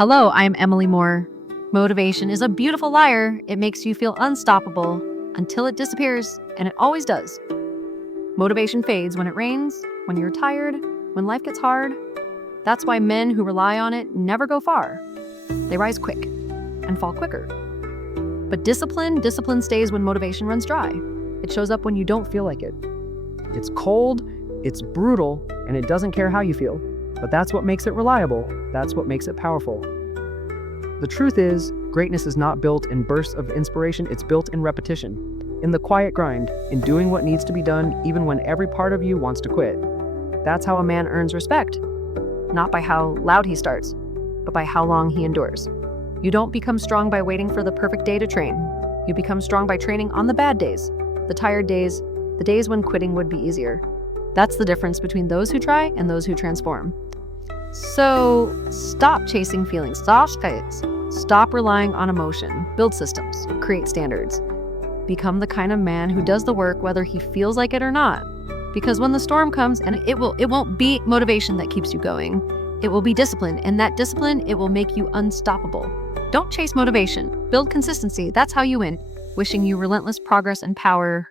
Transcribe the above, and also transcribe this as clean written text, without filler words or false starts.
Hello, I am Emily Moore. Motivation is a beautiful liar. It makes you feel unstoppable until it disappears, and it always does. Motivation fades when it rains, when you're tired, when life gets hard. That's why men who rely on it never go far. They rise quick and fall quicker. But discipline stays when motivation runs dry. It shows up when you don't feel like it. It's cold, it's brutal, and it doesn't care how you feel. But that's what makes it reliable. That's what makes it powerful. The truth is, greatness is not built in bursts of inspiration, it's built in repetition. In the quiet grind, in doing what needs to be done even when every part of you wants to quit. That's how a man earns respect. Not by how loud he starts, but by how long he endures. You don't become strong by waiting for the perfect day to train. You become strong by training on the bad days, the tired days, the days when quitting would be easier. That's the difference between those who try and those who transform. So stop chasing feelings, stop relying on emotion, build systems, create standards. Become the kind of man who does the work whether he feels like it or not. Because when the storm comes, and it won't be motivation that keeps you going, it will be discipline, and that discipline, it will make you unstoppable. Don't chase motivation, build consistency, that's how you win. Wishing you relentless progress and power.